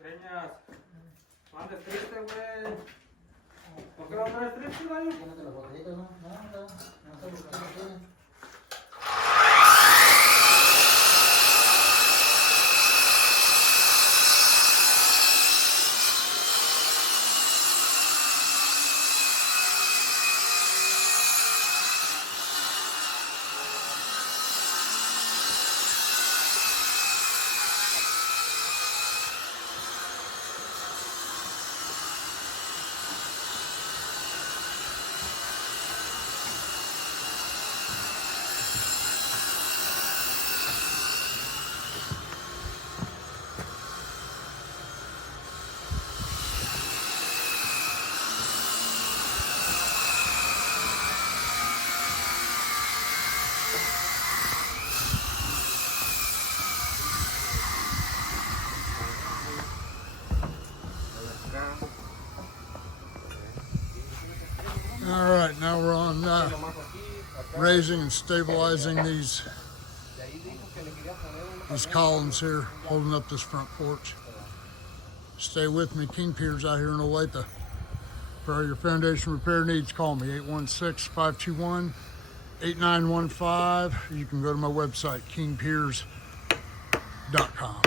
Greñas. ¿Andas triste, güey? ¿Por qué no traes triste, güey? Quédate las botellitas, ¿no? No sé por qué no tienen. All right, now we're on raising and stabilizing these columns here, holding up this front porch. Stay with me, King Piers out here in Olathe. For all your foundation repair needs, call me 816-521-8915. You can go to my website, kingpiers.com.